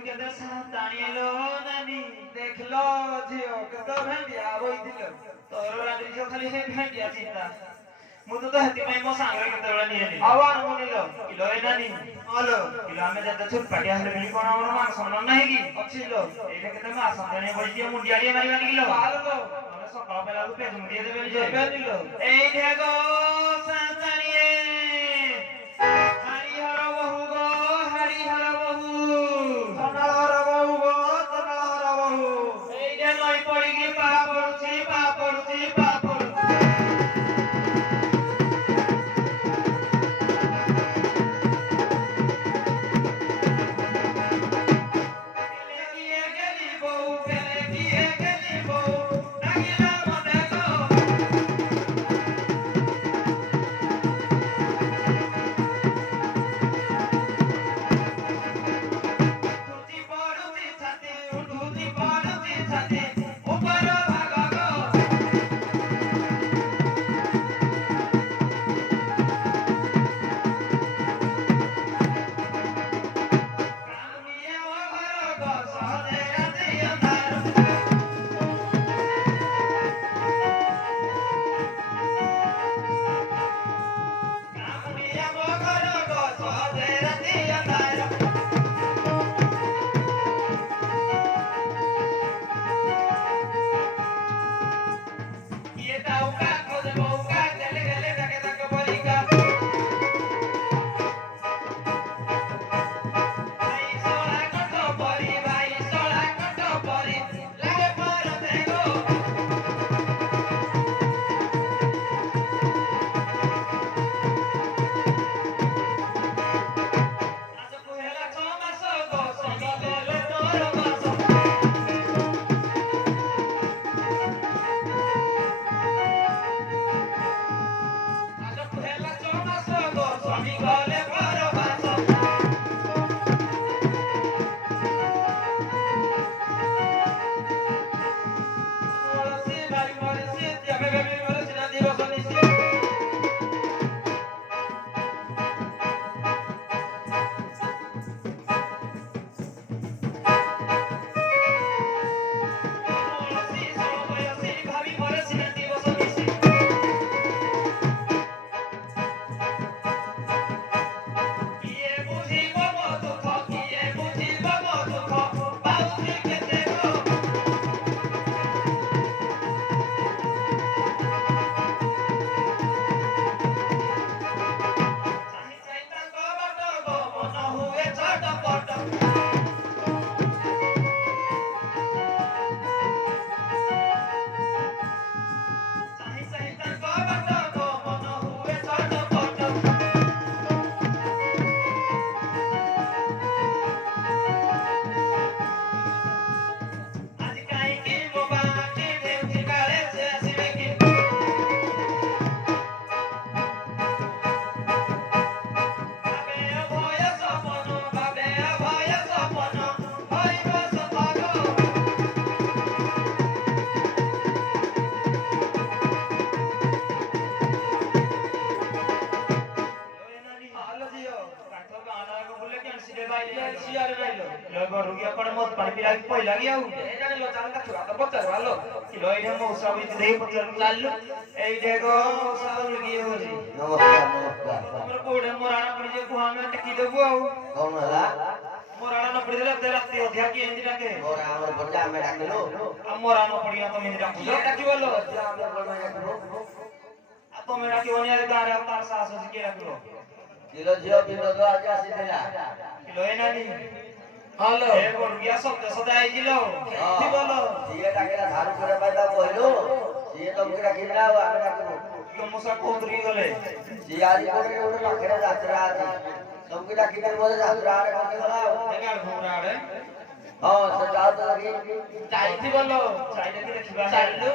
କେତେ ସାନ୍ତାଣିଲ ନାନୀ ଦେଖିଲ ଝିଅ କେତେ ଭେଣ୍ଡିଆ ବଇଥିଲ ତୋର ରାତ୍ରି ଝିଅ ଖାଲି ସେ ଭେଣ୍ଡିଆ ଚିନ୍ତା ମୁଁ ତ ସେଥିପାଇଁ ମୋ ସାଙ୍ଗରେ କେତେବେଳେ ନିଏନି ଆହ୍ୱାନ ମୁନିଲ କିଲୋ ଏ ନାନୀ ହଲୋ କିଲୋ ଆମେ ଯେତେ ଛୋଟପାଟିଆ ହେଲେ ବୋଲି କଣ ଆମର ମାନ ସମ୍ମାନ ନାହିଁ କି ଅଛି ଲୋ ଏଇଟା କେତେ ମା ସନ୍ତାଣିଆ ବସିଯିବ ମୁଣ୍ଡିଆଡ଼ିଏ ମାରିବାନି କିଲୋ ପାଲୋ ନହେଲେ ସକାଳ ବେଳାକୁ ପେଜ ମୁଣ୍ଡିଏ ଦେବେନି ଯେ ଦେବେନି ଲୋ ଏଇ ଢେଗ ସାନ୍ତାଣିଏ ହରିହର ବହୁ ଗୋ ହରିହର ବହୁ ତନାଳର ବହୁ ଗୋ ତନାଳର ବହୁ ଏଇଟା ନଈ ପଡ଼ିକି ପା ପଡୁଛି ପା ପଡୁଛି ପା ପଡୁଛି କିଲୋ ଝିଅ ବିନୋଦ ଆଜି ଆସିଥିଲା କିଲୋ ଏ ନାନୀ ହଲୋ ଏ ବଡୁଆ ସତେ ସତେ ଆଇଯିଲ କେମିତି ଭଲ ସିଏ ଡାକିଲା ଧାରୁ କରିବା ପାଇଁ ତାକୁ କହିଲୁ ସିଏ ତମକୁ ଡାକିଲା ଆଉ ଆମେ ଡାକିବୁ ମଶା କୋଉଥିରେ ଗଲେ ସିଏ ଆଜି ଗୋଟେ ପାଖରେ ଯାତ୍ରା ଅଛି ତମକୁ ଡାକିଲେ ବୋଧେ ଯାତ୍ରା ଆଡେ କଟିଗଲା ଆଉ ଆଡେ ହଁ ସେ ଯାଉ ତ ଲାଗି ଯାଇଥିବ ଲୋ ଯାଇକି ଦେଖିବା ଚାଲିଲୁ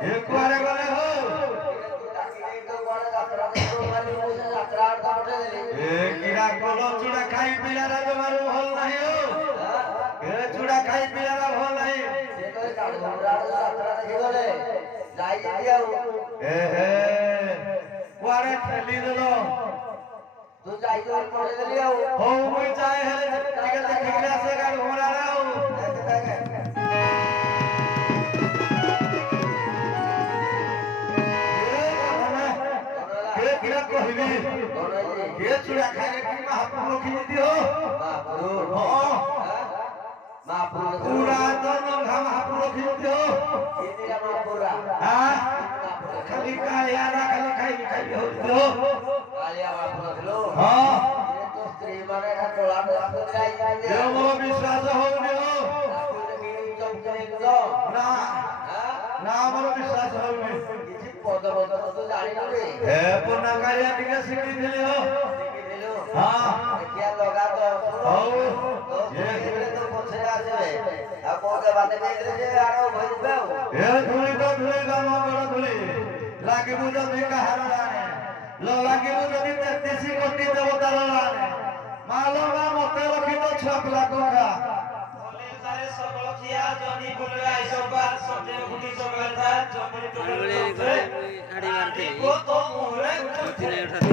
ଏ କୁଆଡେ ଗଲେ ହୋ ଏ କିରା କଲ ଚୁଡ଼ା ଖାଇ ପିଲାରା ଜମାରୁ ଭଲ ନାହିଁ ହୋ ଏ ଚୁଡ଼ା ଖାଇ ପିଲାରା ଭଲ ନାହିଁ ଏ ହେ କୁଆଡେ ଠେଲି ଦେଲ ହଉ ମୁଇଁ ଯାଏ ହେଲେ ଟିକେ ଦେଖିକିରି ଆସେ ଗାଡି ଘୋଡ଼ାରେ ଆଉ କିରା କହିବି କିଏ ଚୁଡ଼ା ଖାଇଲେ କି ମହାପ୍ରଭୁ ରଖିଛନ୍ତି ହୋ ପୁରା ତ ନଙ୍ଘା ମହାପ୍ରଭୁ ରଖିଛନ୍ତି ହୋ ଖାଲି କାଳିଆରା ଖାଲି ଖାଇବି ଖାଇବି ହଉଛି ହୋ ହଁ ମୋର ବିଶ୍ୱାସ ହଉନି ହୋ ନା ମୋର ବିଶ୍ୱାସ ହଉନି ଏ ପୁନା କାଳିଆ ଟିକେ ଶିଖିଥିଲି ହୋ ହଉ ଏ ଧୂଳି ତ ଧୂଳି ଗମ ବଡ଼ ଧୂଳି ଲାଗିବୁ ଯଦି କାହାର ଜାଣେ ଲାଗିବୁ ଯଦି 33 କୋଟି ଦେବତାର ଜାଣେ ମାଲୋ ମା ମତେ ରଖି ତ ଛୁଆ ପିଲା କୋଖା সকল খিয়া জনি বলে আইসবা সজে গুটি সকালটা জনি তোলে আড়ি মারতে ও তো মোরে উঠিলে উঠাতে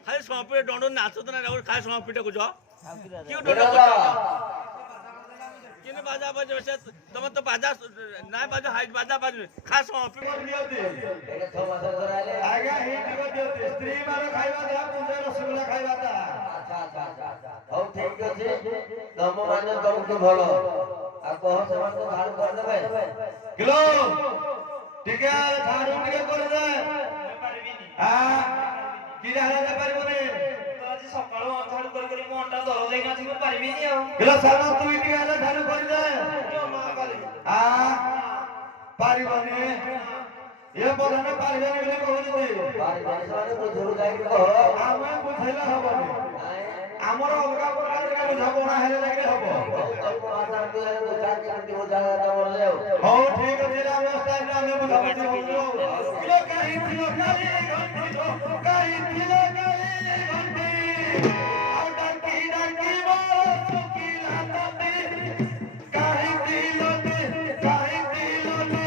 खाली समापे डोंडो नाचत ना राहुल काय समापीटे कुछ क्यों डोंडो किने बाजा बाजे वैसे तुम तो बाजा ना बाजा हाइट बाजा बाजे खास समापे आगे हिट को दियोते स्त्री मारो खाइबा दे पुंजे रसगुल्ला खाइबा ता ହଉ ଠିକ ଅଛି ତମ ମାନେ ତମକୁ ଭଲ ଆଉ କହ ସେମାନଙ୍କୁ ଝାଡୁ କରିଦେବେ କିଲୋ ଟିକେ ଝାଡୁ ଟିକେ କରିଦେ ଆ କିରା ହେଲେ ପାରିବନି ଆଜି ସକାଳୁ ଝାଡୁ କରି କରି ମୋ ଅଣ୍ଟା ଦରଜ ହେଇନା ଯିବ ପାରିବିନି ଆଉ କିଲୋ ସାନ ତୁଇ ଟିକେ ହେଲେ ଝାଡୁ କରିଦେ ଆ ପାରିବନି ଏ ବଦନେ ପାରିବେନି ବୋଲି କହୁଛନ୍ତି ଆମେ ବୁଝେଇଲେ ହବନି ଆମର ଅଲଗା ପ୍ରକାର ବୁଝାପଣା ହେଲେ ଲାଗି ହବ ହଉ ଠିକ ଅଛି ଆମେ ଷ୍ଟାଇଲରେ ଆମେ ବୁଝାବୁଝି ହଉଛୁ କାହିଁ ଥିଲ କାଲି ଘଣ୍ଟି କାହିଁ ଥିଲ କାଲି ଘଣ୍ଟି ଆଉ ଡାକି ଡାକି ମୋର ଶୁଖିଲା ତଣ୍ଟି କାହିଁ ଥିଲଟେ କାହିଁ ଥିଲଟେ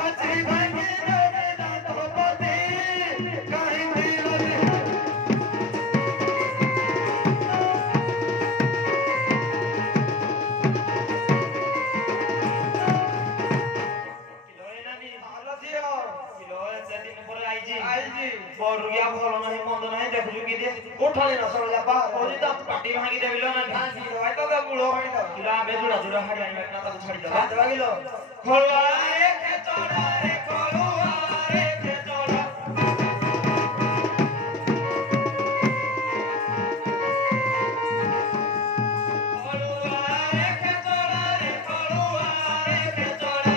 ଆଜି ଭାଙ୍ଗି ଦେବେ ଦାନ୍ତପତି କାହିଁ ଥିଲଟେ বড়িয়া ভালো নাই মন্দ নাই দেখুছু কি দিয়ে উঠালি না সরলা পা ওই তো পাটি ভাঙি দেবিল না ঢাঁচি হয় তো বুড়ো হয় তো কিলা আবে জুড়া জুড়া হাড়ি আইনা না তাকে ছাড়ি দাও দেবা গিল খোলা রে খেচড়া রে খলুয়া রে খেচড়া খলুয়া রে খেচড়া রে খলুয়া রে খেচড়া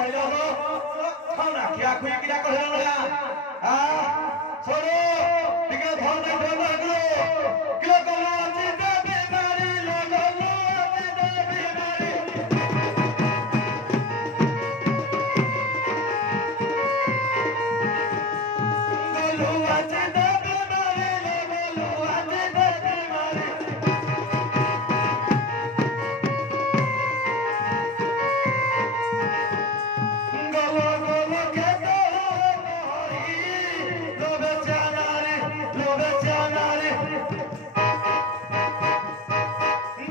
କହିଲ ଖାଉନା ଖିଆ ଖୁଇ କିରା କହିଲ ନା ଶୁଣ ଟିକେ ଭଲ ଭଲ କିଲୋ କଲ ଅଛି ଦେବି ମାରି ଲଗଲ ଅଛି ଦେବି ମାରି ଗଲୁ ଅଛି ଦେବି ମାରି ଲଗଲୁ ଅଛି ଦେବି ମାରି গলো গলো খেতে হরি লোবে জানারে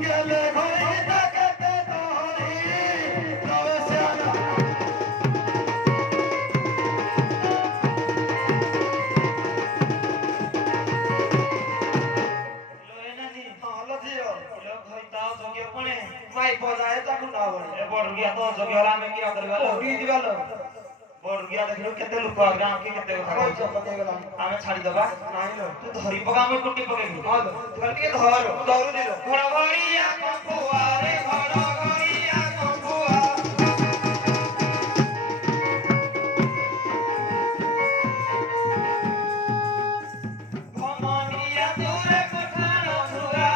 গেলে ঘরে তাকাতে হরি লোবে জানারে লোয়ে নানি হলো জিও লোক হইতাও যোগ্য কোনে মাই বজায় তা কুন্ডা বলে এ বড় গিয়া তো যোগ্য হলা আমি কি করিবা লো কি দিবা লো বড় গিয়া দেখিলো কেতে লোক আগে আমকে কেতে কথা কইছো আমি ছাড়ি দেবা নাই লো তুই ধরি পকা আমি কুটি পকাইবি হলো তুই খালি ଟିକେ ধর দৌড় দিলো ঘড় ঘড়িয়া কম্পুয়া রে ঘড় ঘড়িয়া কম্পুয়া ভমনিয়া দূরে কোঠানো ধুয়া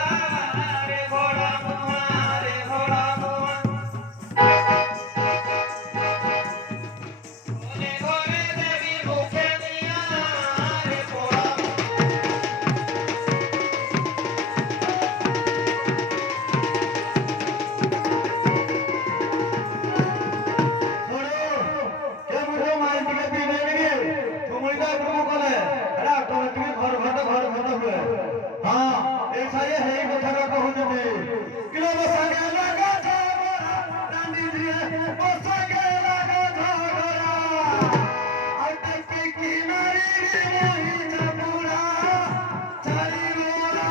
রে ঘোড়া মুহা রে ঘোড়া মুহা ওরে ঘরে দেবী মুখে নিয়া রে ঘোড়া কে বুঝো মাই দিকে দিবে নিগে তুমি তো প্রভু কলে এটা অটোমেটিক ঘর ঘট হুয়ে হ্যাঁ এই সাইয়ে হেই কথাটা কহুনি কিলো বসাগে লাগা ঝগড়া রান্দি দিয়ে বসাগে লাগা ঝগড়া আইতে কি মারি মহি চাপুরা ছাড়ি গোরা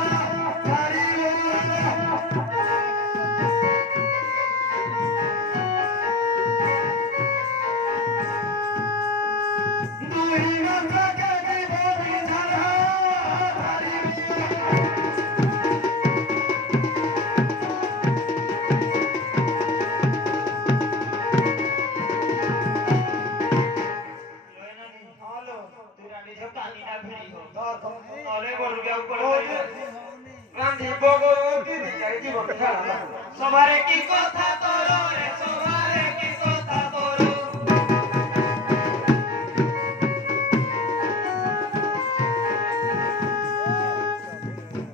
দুই গাছকে জীবনী ছাড়া ছাড়ি লোয়ে নানি হলো তুই রান্দি সব কানি না ভিড়ি হো নলে বড় গিয়া উপরে রান্দি বগো কি দিই জীবন ছাড়া সবারে কি কথা তোর রে সবারে কি কথা তোর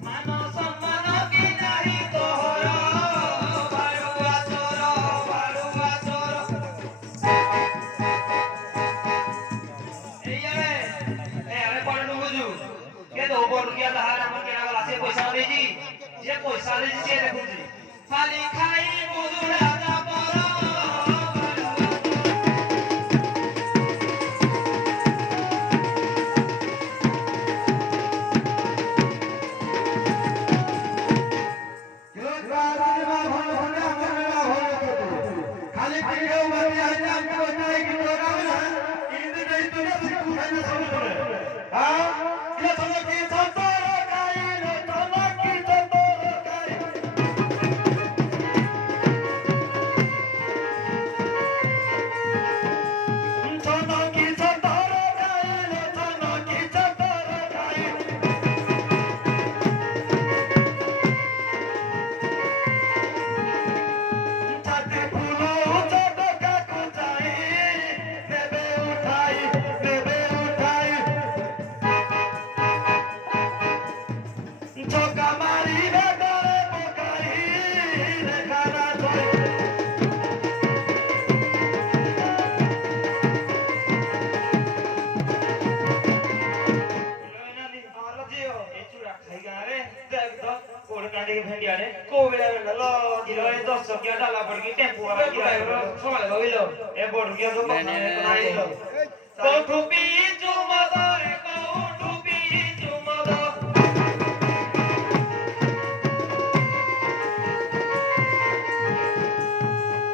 মান সম্মান কি নাহি তোর বারুয়া চোর এই আরে পড়ে বুঝু কে তো বড় গিয়া তাহার আমার কেনা গলা সে পয়সা দেইছি যে পয়সা দেইছি সে দেখুছি খালি খাই বুঝুড়া না পর খালি টিকে উমারি আইতে আমি কইতে কি প্রোগ্রাম না ইন্দি দেই তো শিখু খাইতে সব ধরে হ্যাঁ কি তোমরা কি চন্দর কাইলো তোমরা কি চন্দর কাই তোমরা কি চন্দর কাইলো তোমরা কি চন্দর কাই ছাতে ফুলো চট কাকু চাই নেবে উঠাই ঝোকা মারি বেডরে পকাই রেখা না ছয় লোয়ে নানি হলো জিও এই চুড়া খাই গারে দেখ তো কোড় কাঁডে ভেন্ডিয়া রে কোবিলা বেলা গিলো এই 10 কিয়া ডালা পড়কি টেম্পু আর গিয়া সমালে গইলো এ বড় গিয়া তো কথা নাই লো কৌঠুপি চুমদরে কৌঠুপি চুমদ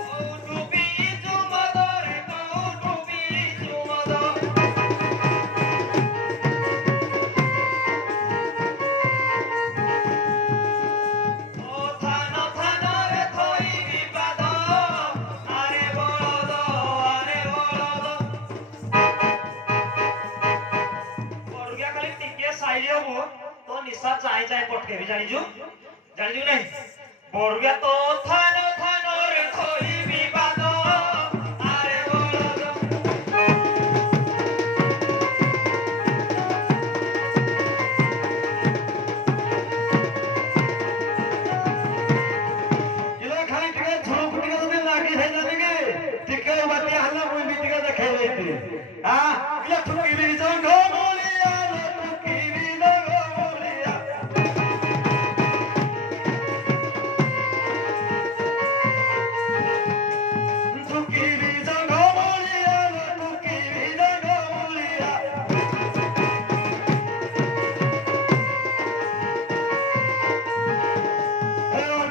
কৌঠুপি চুমদরে কৌঠুপি চুমদ ও থানা থানা রে থই বিবাদ আরে বড়দ আরে ମଶା ଚାଇଁ ଚାଇଁ ପଟକେବି ଜାଣିଛୁ ନାହିଁ ବଢୁଆ ତ ଥାନ ଥାନରେ ଥୋଇବି ବାଦ ଆରେ ବଳଦ ଇଲେ ଖାଲି ଟିକେ ଝୁଳୁ ଫୁଟିକା ଯଦି ଲାଗି ହେଇଯାନ୍ତି କି ଟିକେ ବାଟିଆ ହେଲା ମୁଇଁ ବି ଟିକେ ଦେଖେଇ ଦେଇଥିଲି ଇଲେ ଠୁକିବି ଜଙ୍ଘ ମୂଳିଆ ଲୋ ଠୁକିବି ଜଙ୍ଘ ମୂଳିଆ ଠୁକିବି ଜଙ୍ଘ ମୂଳିଆ ଲୋ ଠୁକିବି ଜଙ୍ଘ ମୂଳିଆ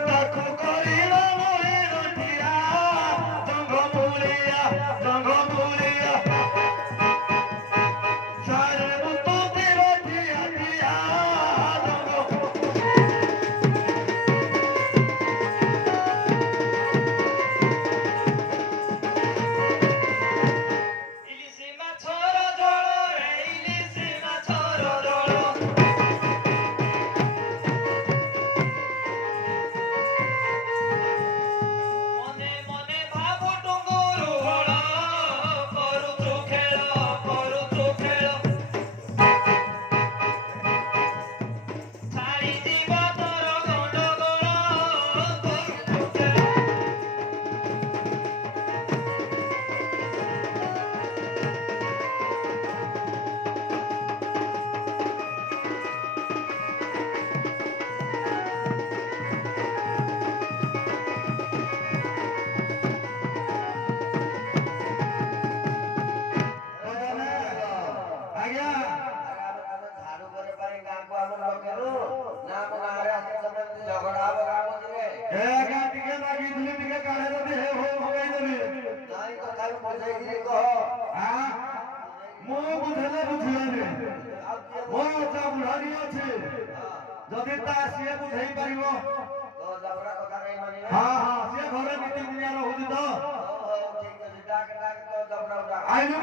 ତାକୁ କରିଲ ମୁଇଁ ରଠିଆ ଜଙ୍ଘ ମୂଳିଆ ଜଙ୍ଘ ମୂଳିଆ ସାରେ ମୁତୁ ଥିବ ଠିଆ ଠିଆ ଜଙ୍ଘ ଇଲିଶି ମାଛର ଝୋଳରେ ଇଲିଶି ମାଛର ଝୋଳ ମନେ ମନେ ଭାବୁ ଟୁଙ୍ଗୁରୁ ହଳ କରୁଛୁ ଖେଳ ଛାଡ଼ି ଯିବ ତୋର ଗଣ୍ଡଗୋଳ କରୁଛୁ ଖେଳ ଆଜ୍ଞା ଝାଡୁ କରିବା ପାଇଁ ଗାଁକୁ ଆମେ ଲଗେଇଲୁ ନା ଆମ ଗାଁରେ ଆସିକି ତମେ ଏମିତି ଝଗଡା ହବ ଗାଁ ମଝିରେ ଆଜ୍ଞା ଟିକେ ଲାଗିଥିଲି ଟିକେ କାଳେ ଯଦି ହେ ହୋ ଭଗେଇଦେବି ନାଇଁ ତଥାପି ବୁଝେଇକିରି କହ ମୁଁ ବୁଝେଇଲେ ବୁଝିବନି ଆଉ କିଏ ମୋ ଅଜା ବୁଢାଣୀ ଅଛି ଯଦି ତା ସିଏ ବୁଝେଇ ପାରିବ ତ ଜବରା କଥା ନେଇ ମାନିବେ ହଁ ସିଏ ଘରେ ନିତିଦିନିଆ ରହୁଛି ତ ହଉ ଠିକ ଅଛି ଡାକ ତ ଜବରା ଆଇଲୁ